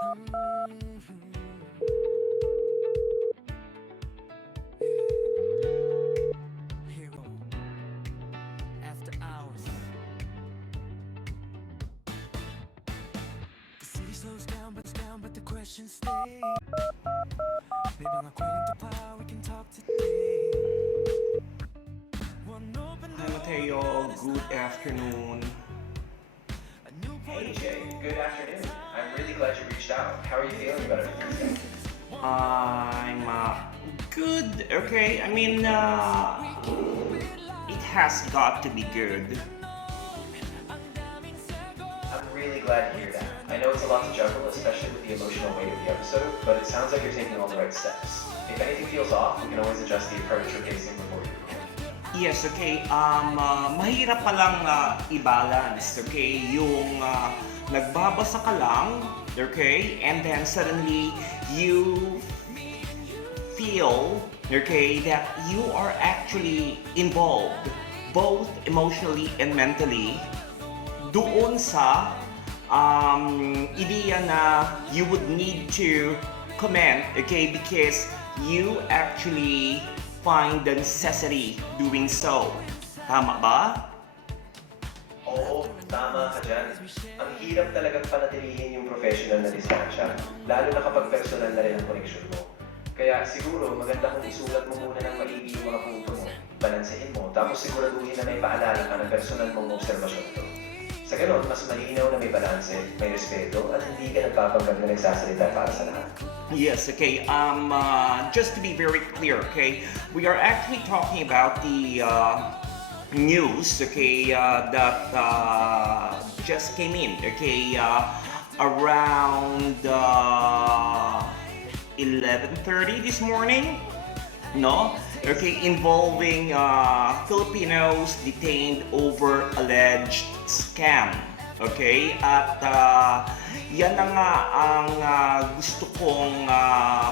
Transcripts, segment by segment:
After hours, the city slows down, but the questions stay. May mga kwento pa, we can talk today. One open Hi door, Mateo, good afternoon. a new point Hey of Jay, view. good afternoon. I'm really glad you reached out. How are you feeling about everything today? I'm good, okay? It has got to be good. I'm really glad to hear that. I know it's a lot to juggle, especially with the emotional weight of the episode, but it sounds like you're taking all the right steps. If anything feels off, we can always adjust the approach or pacing before you record. Yes, okay. Mahirap palang i-balance, okay? Yung nagbabasa ka lang, okay? And then suddenly you feel, okay, that you are actually involved both emotionally and mentally doon sa idea na you would need to comment, okay, because you actually find the necessity doing so. Tama ba? Oo, tama ka dyan. Ang hirap talagang panatilihin yung professional na distansya, lalo na kapag personal na rin ang koneksyon mo. Kaya siguro maganda kung isulat mo muna ng maigi yung mga punto mo, balansehin mo, tapos siguraduhin na may paalala ka ng personal mong obserbasyon ito. Sa ganon, mas malinaw na may balanse, may respeto, at hindi ka nagpapanggap na nagsasalita para sa lahat. Yes, okay. Just to be very clear, okay, we are actually talking about the news, okay, that just came in, okay, around 11:30 this morning, no? Okay, involving Filipinos detained over alleged scam. Okay, at yan na nga ang gusto kong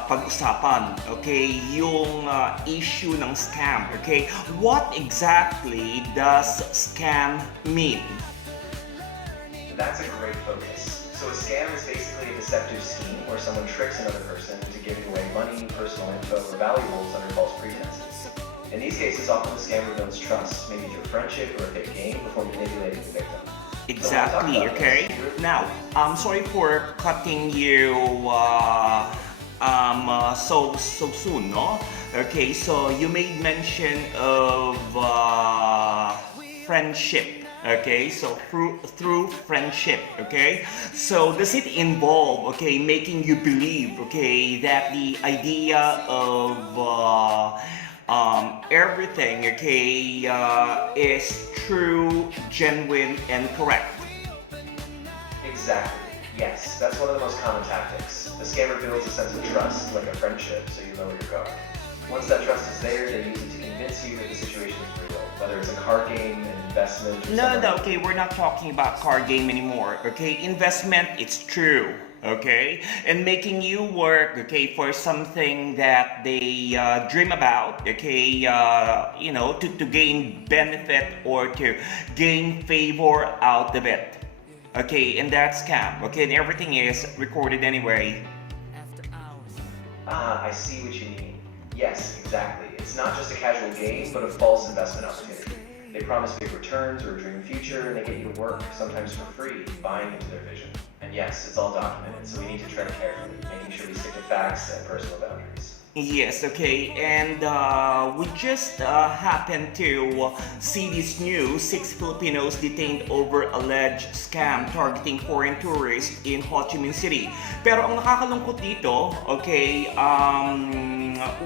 pag-usapan. Okay, yung issue ng scam. Okay, what exactly does scam mean? That's a great focus. So a scam is basically a deceptive scheme where someone tricks another person into giving away money, personal info, or valuables under false pretenses. In these cases, often the scammer builds trust, maybe through friendship or a fake game, before manipulating the victim. Exactly, okay? Now, I'm sorry for cutting you so soon, no? Okay, so you made mention of friendship, okay? So through friendship, okay? So does it involve, okay, making you believe, okay, that the idea of everything, okay, is true, genuine, and correct? Exactly. Yes, that's one of the most common tactics. The scammer builds a sense of trust, like a friendship, so you lower your guard. Once that trust is there, they use it to convince you that the situation is real, whether it's a card game, an investment, or No, something. okay, we're not talking about card game anymore, okay? Investment, it's true, okay? And making you work, okay, for something that they dream about, okay, to gain benefit or to gain favor out of it. Okay, and that's scam, okay, and everything is recorded anyway. After hours, Ah, I see what you mean. Yes, exactly. It's not just a casual game, but a false investment opportunity. They promise big returns or a dream future, and they get you to work, sometimes for free, buying into their vision. And yes, it's all documented, so we need to tread carefully, making sure we stick to facts and personal boundaries. Yes, okay, and we just happened to see this news, 6 Filipinos detained over alleged scam targeting foreign tourists in Ho Chi Minh City. Pero ang nakakalungkot dito, okay,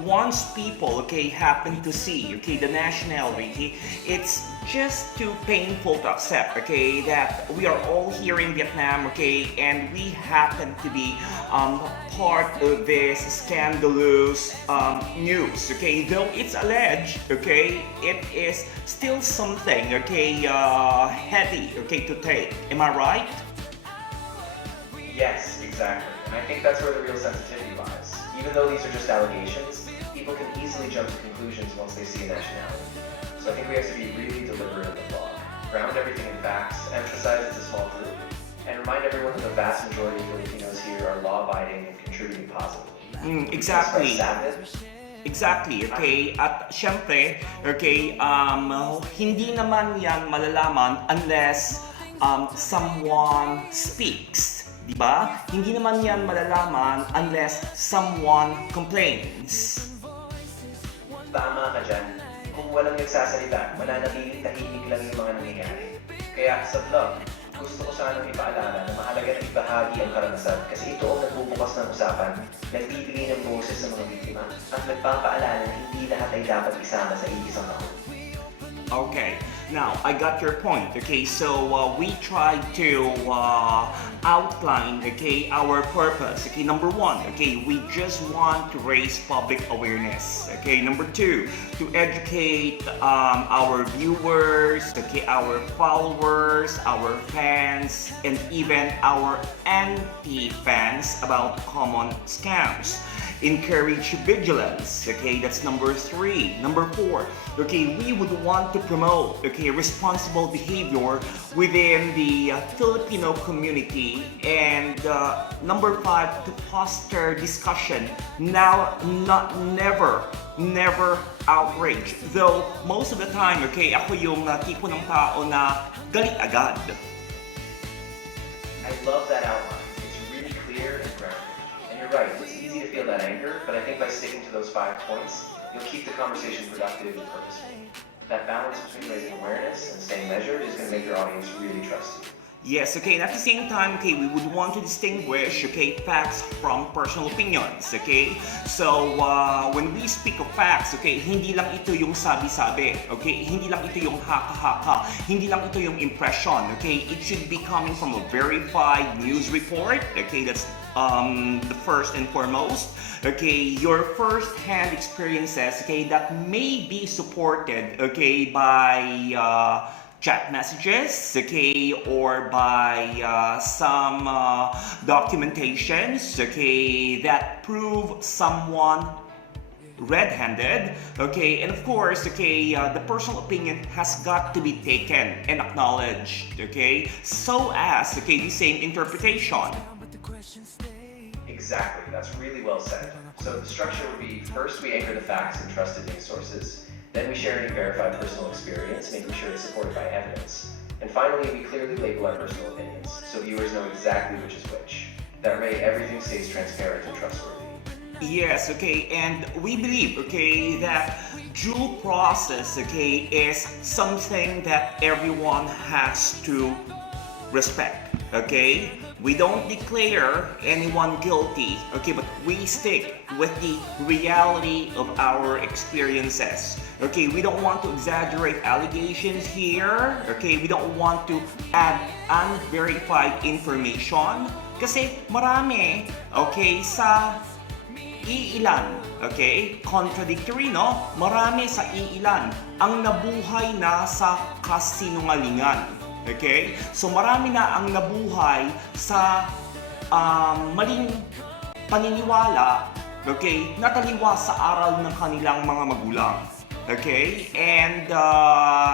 once people, okay, happen to see, okay, the nationality, it's just too painful to accept, okay, that we are all here in Vietnam, okay, and we happen to be part of this scandalous news, okay, though it's alleged, okay, it is still something, okay, heavy, okay, to take. Am I right? Yes, exactly. And I think that's where the real sensitivity lies. Even though these are just allegations, people can easily jump to conclusions once they see a nationality. So I think we have to be really deliberate in the blog. Ground everything in facts, emphasize it's a small group, and remind everyone that the vast majority of Filipinos here are law-abiding and contributing positively. Exactly. Express sadness. Exactly, okay? At syempre, okay, hindi naman yan malalaman unless someone speaks, di ba? Hindi naman yan malalaman unless someone complains. Tama ka dyan. Kung walang nagsasalita, mananatiling tahimik lang yung mga nangyayari. Kaya sa vlog, gusto ko sanang ipaalala na mahalaga na ibahagi ang karanasan kasi ito ang nagbubukas ng usapan, nagbibigay ng boses sa mga biktima, at nagpapaalala na hindi lahat ay dapat isama sa iisang kahon. Okay, now I got your point. Okay, so we tried to outline, okay, our purpose. Okay, number one, okay, we just want to raise public awareness. Okay, number two, to educate our viewers, okay, our followers, our fans, and even our anti-fans about common scams. Encourage vigilance, okay, that's number three. Number four, okay, we would want to promote, okay, responsible behavior within the Filipino community. And number five, to foster discussion, now never outrage. Though most of the time, okay, ako yung tipo ng tao na galit agad. I love that outline. It's really clear and grounded. And you're right, it's easy to feel that anger, but I think by sticking to those 5 points, you'll keep the conversation productive and purposeful. That balance between raising awareness and staying measured is going to make your audience really trust you. Yes, okay, and at the same time, okay, we would want to distinguish, okay, facts from personal opinions, okay? So, when we speak of facts, okay, hindi lang ito yung sabi-sabi, okay? Hindi lang ito yung haka-haka, hindi lang ito yung impression, okay? It should be coming from a verified news report, okay? That's the first and foremost. Okay, your first-hand experiences, okay, that may be supported, okay, by chat messages, okay, or by some documentations, okay, that prove someone red-handed, okay, and of course, okay, the personal opinion has got to be taken and acknowledged, okay, so as, okay, the same interpretation. Exactly, that's really well said. So the structure would be, first we anchor the facts in trusted news sources, then we share any verified personal experience, making sure it's supported by evidence. And finally, we clearly label our personal opinions, so viewers know exactly which is which. That way, everything stays transparent and trustworthy. Yes, okay, and we believe, okay, that due process, okay, is something that everyone has to respect, okay? We don't declare anyone guilty, okay, but we stick with the reality of our experiences. Okay, we don't want to exaggerate allegations here, okay? We don't want to add unverified information kasi marami, okay, sa iilan, okay? Contradictory, no? Marami sa iilan ang nabuhay na sa kasinungalingan. Okay? So marami na ang nabuhay sa maling paniniwala, okay, nataliwa sa aral ng kanilang mga magulang. Okay? And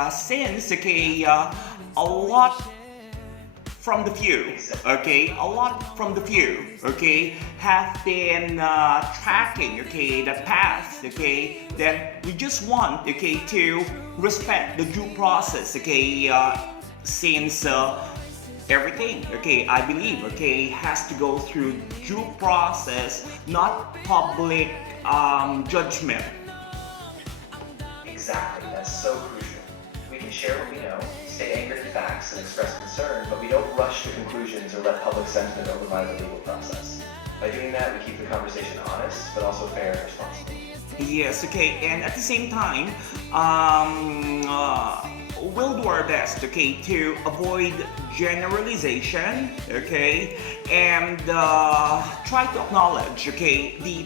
since, okay, a lot from the few, okay, a lot from the few, okay, have been tracking, okay, the path, okay, then we just want, okay, to respect the due process, okay, since everything, okay, I believe, okay, has to go through due process, not public judgment. Exactly, that's so crucial. We can share what we know, stay anchored in facts, and express concern, but we don't rush to conclusions or let public sentiment override the legal process. By doing that, we keep the conversation honest, but also fair and responsible. Yes, okay, and at the same time, we'll do our best, okay, to avoid generalization, okay, and try to acknowledge, okay, the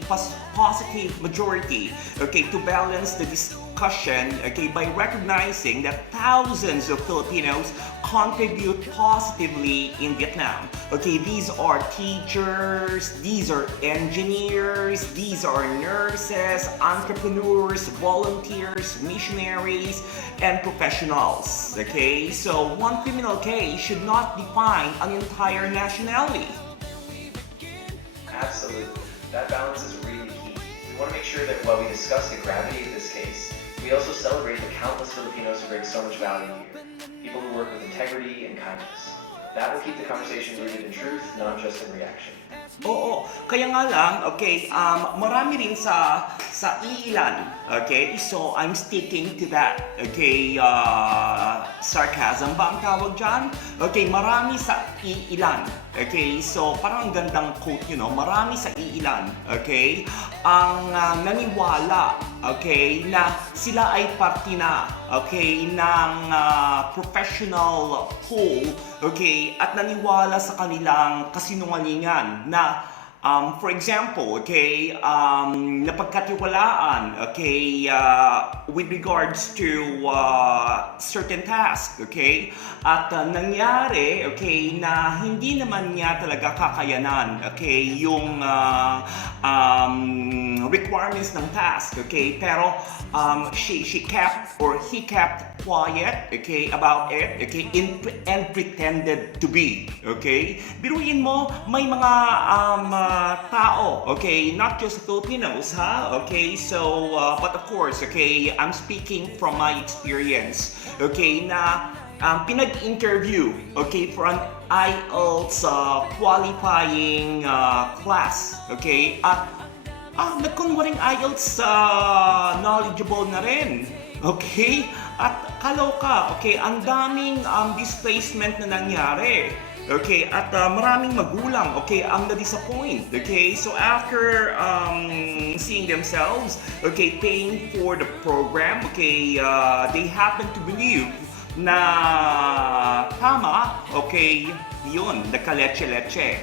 positive majority, okay, to balance the discussion discussion, okay, by recognizing that thousands of Filipinos contribute positively in Vietnam. Okay, these are teachers, these are engineers, these are nurses, entrepreneurs, volunteers, missionaries, and professionals. Okay, so one criminal case should not define an entire nationality. Absolutely. That balance is really key. We want to make sure that while we discuss the gravity of this case, we also celebrate the countless Filipinos who bring so much value here. People who work with integrity and kindness. That will keep the conversation rooted in truth, not just in reaction. Oo, kaya nga lang, okay, marami rin sa iilan, okay? So, I'm sticking to that, okay? Sarcasm ba ang tawag dyan? Okay, marami sa iilan, okay? So, parang ang gandang quote, marami sa iilan, okay? Ang naniwala, okay, na sila ay parte na, okay, ng professional pool, okay, at naniwala sa kanilang kasinungalingan na for example, okay, napagkatiwalaan, okay, with regards to certain task, okay, at nangyari, okay, na hindi naman niya talaga kakayanan, okay, yung requirements ng task, okay, pero she kept or he kept quiet, okay, about it, okay, and pretended to be, okay. Biruin mo, may mga tao, okay, not just Filipinos, ha, okay, so, but of course, okay, I'm speaking from my experience, okay, na pinag-interview, okay, for an IELTS qualifying class, okay, at nagkunwaring IELTS knowledgeable na rin. Okay? At kaloka, okay, ang daming displacement na nangyari. Okay, at maraming magulang, okay, ang na-disappoint. Okay, so after seeing themselves, okay, paying for the program, okay, they happen to believe na tama, okay, yun, nagka-leche-leche.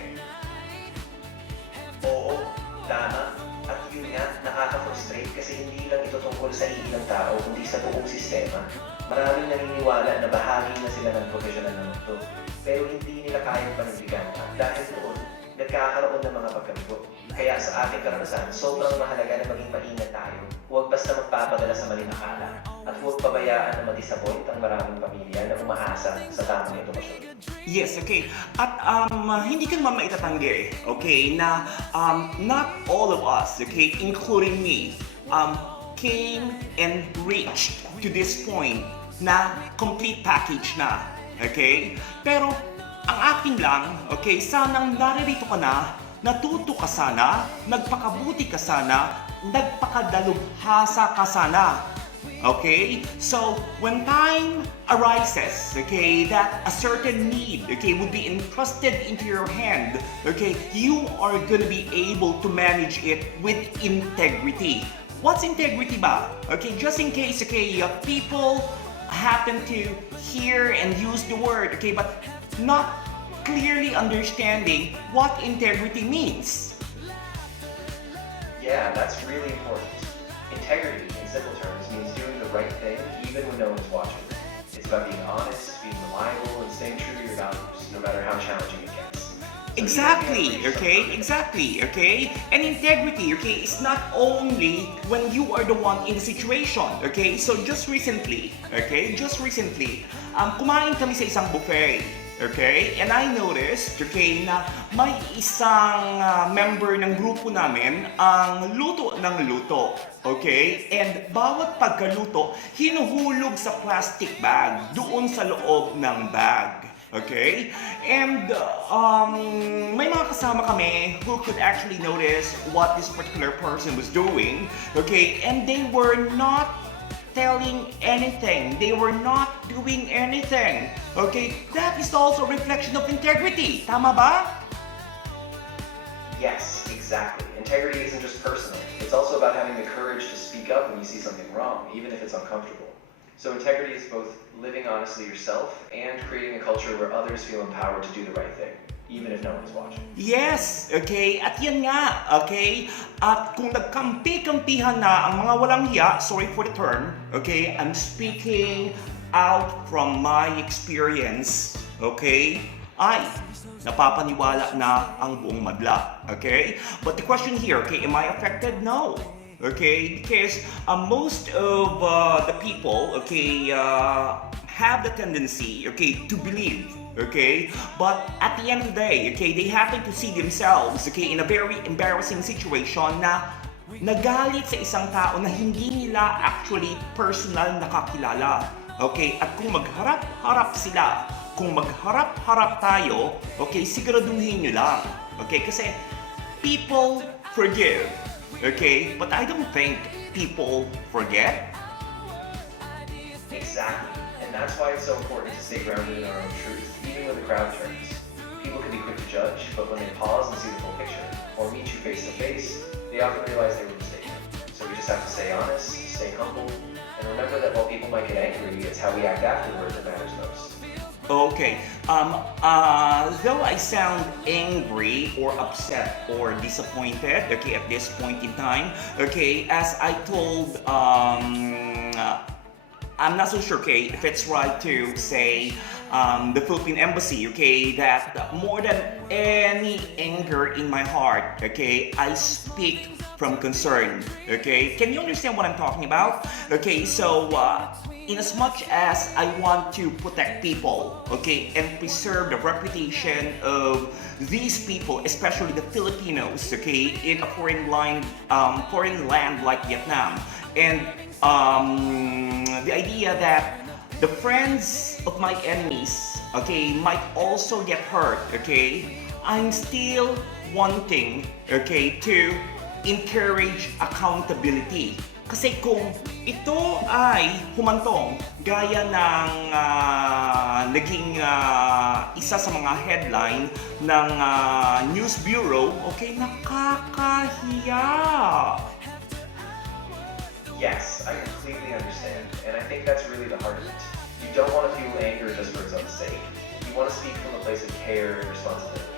Oo, tama. At yun nga, nakaka-frustrate kasi hindi lang ito tungkol sa ilang tao, kundi sa buong sistema. Maraming naniniwala na bahagi na sila ng professional na mundo, pero hindi nila kayang panindigan at dahil doon, nagkakaroon ng mga pagkabigo. Kaya sa ating karanasan, sobrang mahalaga na maging maingat tayo. Huwag basta magpapadala sa maling akala at huwag pabayaan na ma-disappoint ang maraming pamilya na umaasa sa tamang edukasyon. Yes, okay. At hindi ka naman maitatanggi, okay, na not all of us, okay, including me, came and reached to this point na complete package na, okay? Pero ang akin lang, okay, sanang naririto ka na, natuto ka sana, nagpakabuti ka sana, nagpakadalubhasa ka sana. Okay? So, when time arises, okay, that a certain need, okay, would be entrusted into your hand, okay, you are gonna be able to manage it with integrity. What's integrity ba? Okay, just in case, okay, people happen to hear and use the word, okay, but not clearly understanding what integrity means. Yeah, that's really important. Integrity, in simple terms, means doing the right thing even when no one's watching. It's about being honest, being reliable, and staying true to your values, no matter how challenging it gets. Exactly, okay? Exactly, okay? And integrity, okay, is not only when you are the one in the situation, okay? So just recently, kumain kami sa isang buffet, okay? And I noticed, okay, na may isang member ng grupo namin ang luto ng luto, okay? And bawat pagkaluto, hinuhulog sa plastic bag doon sa loob ng bag. Okay? And may mga kasama kami who could actually notice what this particular person was doing. Okay? And they were not telling anything. They were not doing anything. Okay? That is also a reflection of integrity. Tama ba? Yes, exactly. Integrity isn't just personal. It's also about having the courage to speak up when you see something wrong, even if it's uncomfortable. So integrity is both living honestly yourself and creating a culture where others feel empowered to do the right thing. even if no one's watching. Yes, okay? At yan nga, okay? At kung nagkampi-kampihan na ang mga walang hiya, sorry for the term, okay? I'm speaking out from my experience, okay? Ay, napapaniwala na ang buong madla, okay? But the question here, okay, am I affected? No. Okay, because most of the people, okay, have the tendency, okay, to believe, okay, but at the end of the day, okay, they happen to see themselves, okay, in a very embarrassing situation na nagalit sa isang tao na hindi nila actually personal nakakilala, okay, at kung magharap-harap sila, kung magharap-harap tayo, okay, siguraduhin nyo lang, okay, kasi people forgive. Okay, but I don't think people forget. Exactly, and that's why it's so important to stay grounded in our own truth, even when the crowd turns. People can be quick to judge, but when they pause and see the full picture, or meet you face to face, they often realize they were mistaken. So we just have to stay honest, stay humble, and remember that while people might get angry, it's how we act afterward that matters most. Okay, though I sound angry or upset or disappointed, okay, at this point in time, okay, as I told, I'm not so sure, okay, if it's right to say the Philippine Embassy, okay, that more than any anger in my heart, okay, I speak from concern, okay? Can you understand what I'm talking about? Okay, so in as much as I want to protect people, okay, and preserve the reputation of these people, especially the Filipinos, okay, in a foreign land like Vietnam, and the idea that the friends of my enemies, okay, might also get hurt, okay, I'm still wanting, okay, to encourage accountability. Kasi kung ito ay humantong gaya ng naging isa sa mga headline ng News Bureau, okay, nakakahiya. Yes, I completely understand, and I think that's really the heart of it. You don't want to fuel anger just for its own sake. You want to speak from a place of care and responsibility.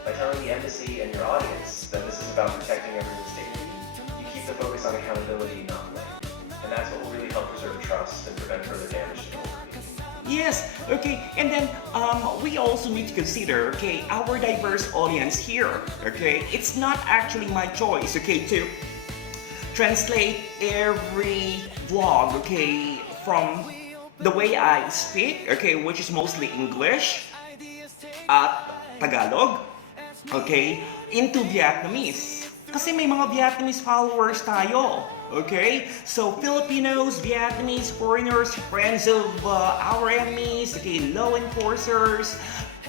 By telling the embassy and your audience that this is about protecting everyone's dignity, you keep the focus on accountability, not blame. And that's what will really help preserve trust and prevent further damage to the whole community. Yes, okay, and then we also need to consider, okay, our diverse audience here, okay? It's not actually my choice, okay, to translate every vlog, okay, from the way I speak, okay, which is mostly English at Tagalog, okay, into Vietnamese. Kasi may mga Vietnamese followers tayo, okay? So Filipinos, Vietnamese, foreigners, friends of our enemies, okay, law enforcers,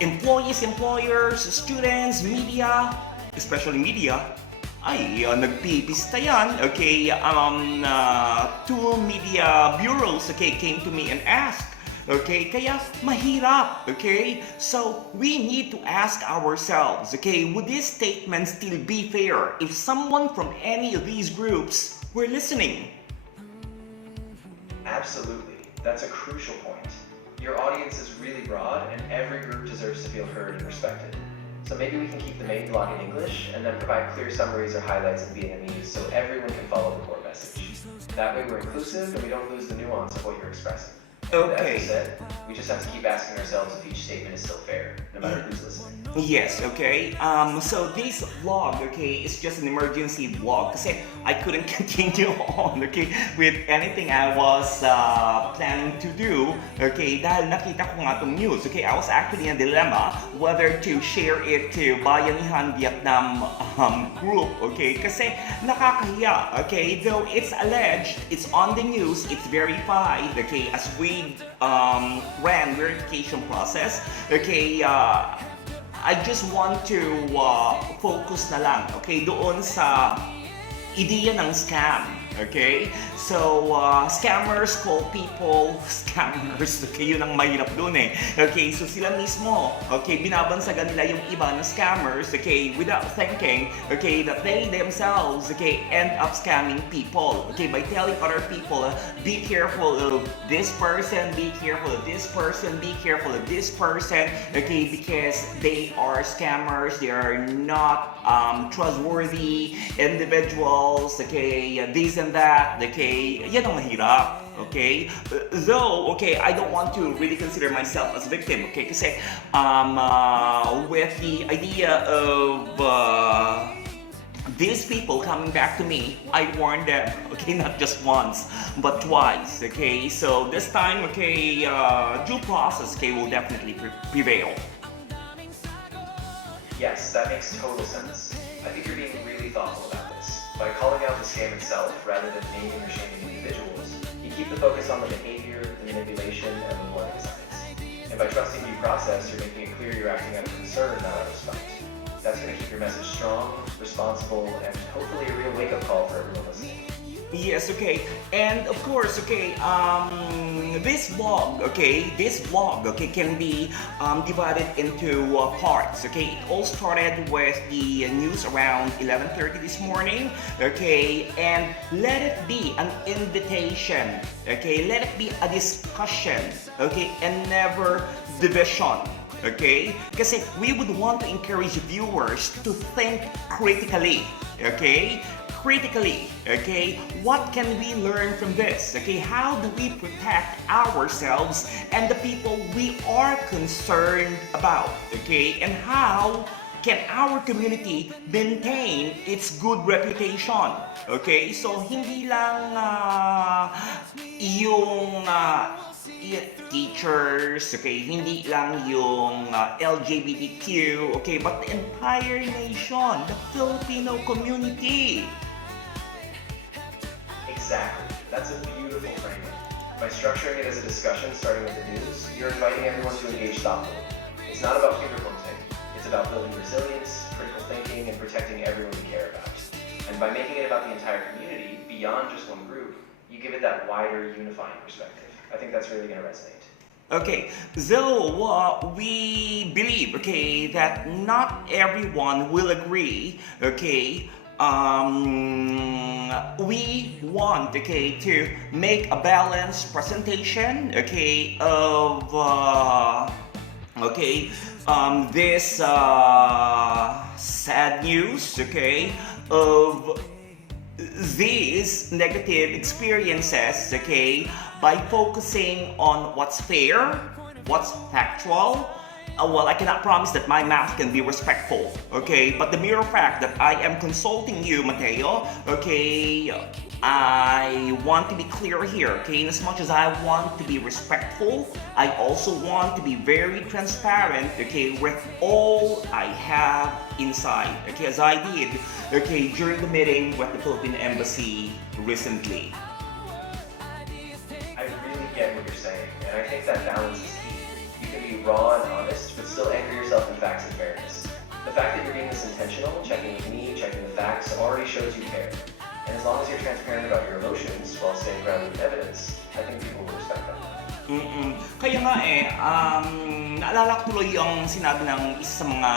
employees, employers, students, media, especially media, ay nagpipista yan, okay, two media bureaus, okay, came to me and asked, okay, kaya mahirap, okay, so we need to ask ourselves, okay, would this statement still be fair if someone from any of these groups were listening? Absolutely, that's a crucial point. Your audience is really broad, and every group deserves to feel heard and respected. So maybe we can keep the main blog in English and then provide clear summaries or highlights in Vietnamese so everyone can follow the core message. That way we're inclusive and we don't lose the nuance of what you're expressing. Okay. As I said, we just have to keep asking ourselves if each statement is still fair, no matter who's listening. Yes, okay. So this vlog, okay, is just an emergency vlog kasi I couldn't continue on, okay, with anything I was planning to do, okay, dahil nakita ko nga itong news, okay. I was actually in a dilemma whether to share it to Bayanihan Vietnam group, okay, kasi nakakahiya, okay, though it's alleged, it's on the news, it's verified, okay, as we ran verification process, okay, I just want to focus na lang, okay, doon sa ideya ng scam, okay? So, scammers call people scammers. Okay, yun ang mahirap dun eh. Okay, so sila mismo, okay, binabansagan nila yung iba na scammers, okay, without thinking, okay, that they themselves, okay, end up scamming people, okay, by telling other people, be careful of this person, be careful of this person, be careful of this person, okay, because they are scammers, they are not trustworthy individuals, okay, this and that, okay, yan ang mahirap, okay? Though, okay, I don't want to really consider myself as a victim, okay, kasi with the idea of these people coming back to me, I warned them, okay, not just once, but twice, okay, so this time, okay, due process, okay, will definitely prevail. Yes, that makes total sense. I think you're being really thoughtful about this. By calling out the scam itself, rather than naming or shaming individuals, you keep the focus on the behavior, the manipulation, and the warning signs. And by trusting due process, you're making it clear you're acting out of concern, not out of spite. That's going to keep your message strong, responsible, and hopefully a real wake-up call for everyone listening. Yes, okay, and of course, okay, this vlog, okay, can be divided into parts, okay. It all started with the news around 11:30 this morning, okay, and let it be an invitation, okay, let it be a discussion, okay, and never division. Okay? Kasi we would want to encourage viewers to think critically. Okay? Critically. Okay? What can we learn from this? Okay? How do we protect ourselves and the people we are concerned about? Okay? And how can our community maintain its good reputation? Okay? So, hindi lang yung teachers, okay, hindi lang yung LGBTQ, okay, but the entire nation, the Filipino community. Exactly. That's a beautiful framing. By structuring it as a discussion, starting with the news, you're inviting everyone to engage thoughtfully. It's not about finger-pointing. It's about building resilience, critical thinking, and protecting everyone we care about. And by making it about the entire community, beyond just one group, you give it that wider, unifying perspective. I think that's really going to resonate. Okay, so we believe, okay, that not everyone will agree, okay. We want, okay, to make a balanced presentation, okay, of this sad news, okay, of these negative experiences, okay, by focusing on what's fair, what's factual. Well, I cannot promise that my mouth can be respectful, okay? But the mere fact that I am consulting you, Mateo, okay, I want to be clear here, okay? In as much as I want to be respectful, I also want to be very transparent, okay, with all I have inside, okay, as I did, okay, during the meeting with the Philippine Embassy recently. I really get what you're saying, and I think that balance is key. You can be raw and honest, but still anchor yourself in facts and fairness. The fact that you're being this intentional, checking with me, checking the facts, already shows you care. And as long as you're transparent about your emotions while staying grounded with evidence, I think people will respect that. Kaya nga naalala ko tuloy yung sinabi ng isa sa mga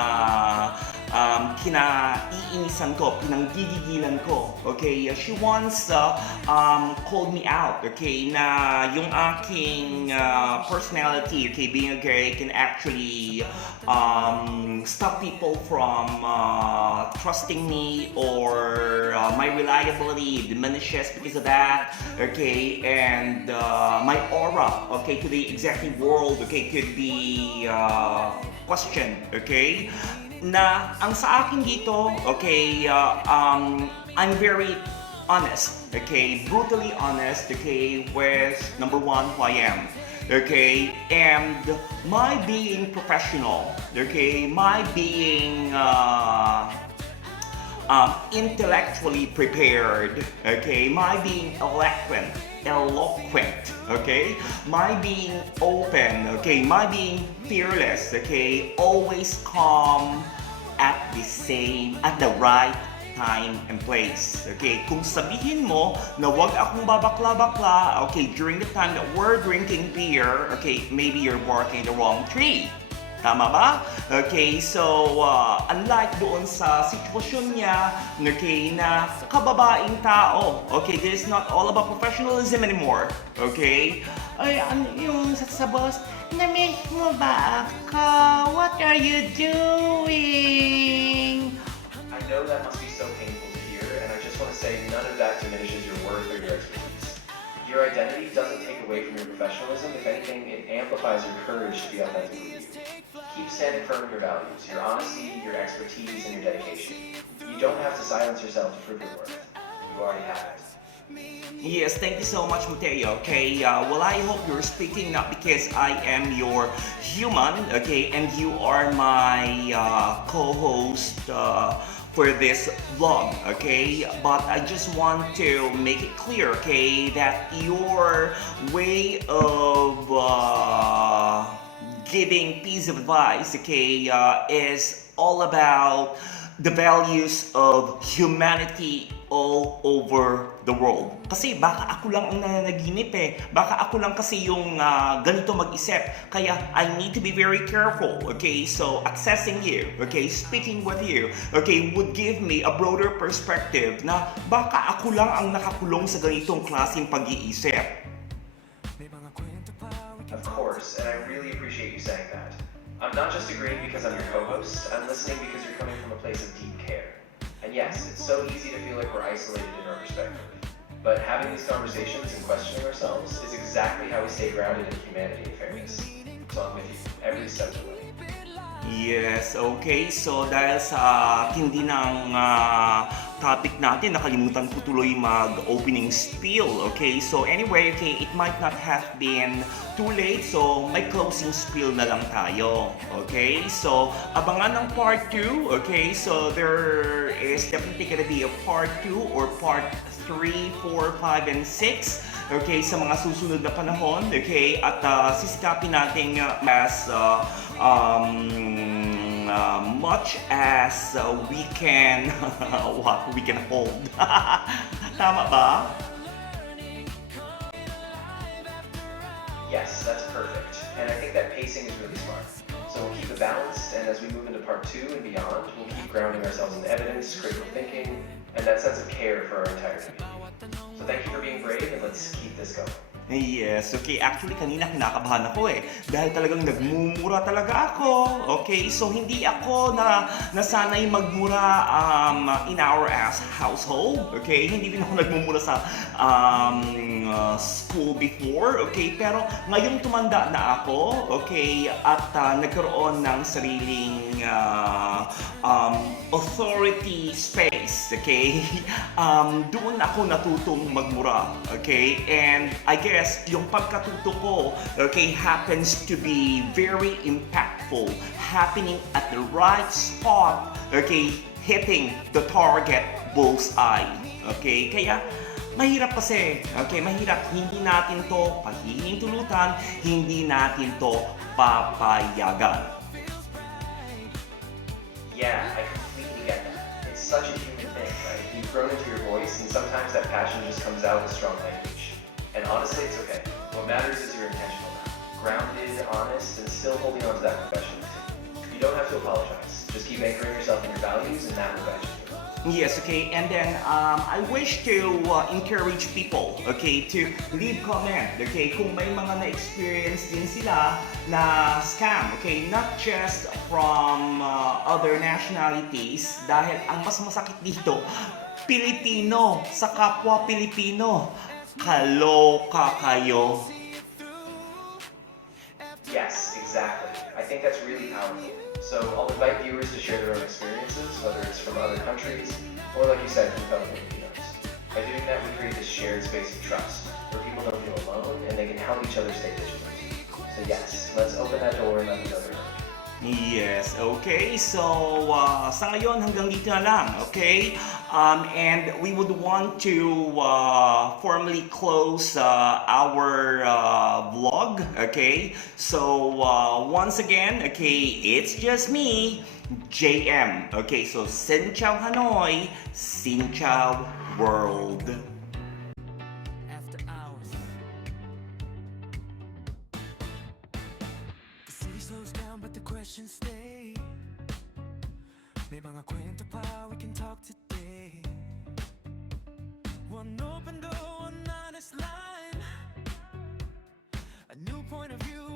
kinaiinisan ko, pinanggigigilan ko, okay? She once called me out, okay, na yung aking personality, okay, being a gay can actually stop people from trusting me, or my reliability diminishes because of that, okay, and my aura, okay, to the executive world, okay, could be questioned, okay? Na ang sa akin dito, okay, I'm very honest, okay, brutally honest, okay, with number one, who I am, okay, and my being professional, okay, my being intellectually prepared, okay, my being eloquent, okay, my being open, okay, my being fearless, okay, always come at the right time and place. Okay? Kung sabihin mo na wag akong babakla-bakla, okay, during the time that we're drinking beer, okay, maybe you're barking the wrong tree. Tama ba? Okay, so unlike doon sa sitwasyon niya, okay, na kababaing tao, okay, this is not all about professionalism anymore, okay? Ay, ano yung sa boss, na-miss mo ba ako? What are you doing? I know that must be so painful to hear, and I just want to say none of that diminishes your worth or your expertise. Your identity doesn't take away from your professionalism. If anything, it amplifies your courage to be authentic with you. Keep standing firm in your values, your honesty, your expertise, and your dedication. You don't have to silence yourself to prove your worth. You already have it. Yes, thank you so much, Mateo. Okay, well, I hope you're speaking not because I am your human, okay, and you are my co-host for this vlog, okay, but I just want to make it clear, okay, that your way of giving piece of advice, okay, is all about the values of humanity all over the world. Kasi baka ako lang ang nananaginip eh. Baka ako lang kasi yung ganito mag-isip. Kaya I need to be very careful. Okay, so accessing you, okay, speaking with you, okay, would give me a broader perspective na baka ako lang ang nakakulong sa ganitong klaseng pag-iisip. Of course, and I really appreciate you saying that. I'm not just agreeing because I'm your co-host, I'm listening because you're coming from a place of deep care. And yes, it's so easy to feel like we're isolated in our perspective. But having these conversations and questioning ourselves is exactly how we stay grounded in humanity and fairness. So I'm with you, every step of the way. Yes, okay. So dahil sa tindi ng topic natin, nakalimutan ko tuloy mag-opening spiel. Okay, so anyway, okay, it might not have been too late. So may closing spiel na lang tayo. Okay, so abangan ng part 2. Okay, so there is definitely gonna be a part 2 or part 3, 4, 5, and 6. Okay, sa mga susunod na panahon, okay, at sisikapin natin as much as we can what we can hold. Tama ba? Yes, that's perfect. And I think that pacing is really smart. So we'll keep it balanced, and as we move into part 2 and beyond, we'll keep grounding ourselves in evidence, critical thinking, and that sense of care for our entire community. So thank you for being brave, and let's keep this going. Yes, okay. Actually, kanina kinakabahan ako eh. Dahil talagang nagmumura talaga ako. Okay, so hindi ako nasanay magmura in our household. Okay, hindi din ako nagmumura sa school before. Okay, pero ngayong tumanda na ako. Okay, at nagkaroon ng sariling authority space. Okay, doon ako natutong magmura. Okay, and I guess yung pagkatuto ko, okay, happens to be very impactful, happening at the right spot, okay, hitting the target bullseye. Okay, kaya mahirap kasi, okay, mahirap. Hindi natin to pahihintulutan, hindi natin to papayagan. Yeah, I completely get that. It's such a human thing, right? You've grown into your voice, and sometimes that passion just comes out with strong language. And honestly, it's okay. What matters is you're intentional now. Grounded, honest, and still holding on to that professionalism. You don't have to apologize. Just keep anchoring yourself in your values, and that will guide you through. Yes, okay, and then I wish to encourage people, okay, to leave comment, okay, kung may mga na-experience din sila na scam, okay, not just from other nationalities, dahil ang mas masakit dito, Pilipino sa kapwa Pilipino. Kaloka kayo. Yes, exactly. I think that's really powerful. So I'll invite viewers to share their own experiences, whether it's from other countries, or like you said, from fellow Filipinos. By doing that, we create this shared space of trust, where people don't feel alone, and they can help each other stay vigilant. So yes, let's open that door and let each other in. Yes, okay. So, sa ngayon hanggang dito na lang, okay? And we would want to formally close our vlog. Okay, so once again, okay, it's just me, JM. Okay, so Xin Chào Hanoi, Xin Chào World. After hours, the city slows down but the questions stay. May mga kwento pa, we can talk today. One open door, one honest line. A new point of view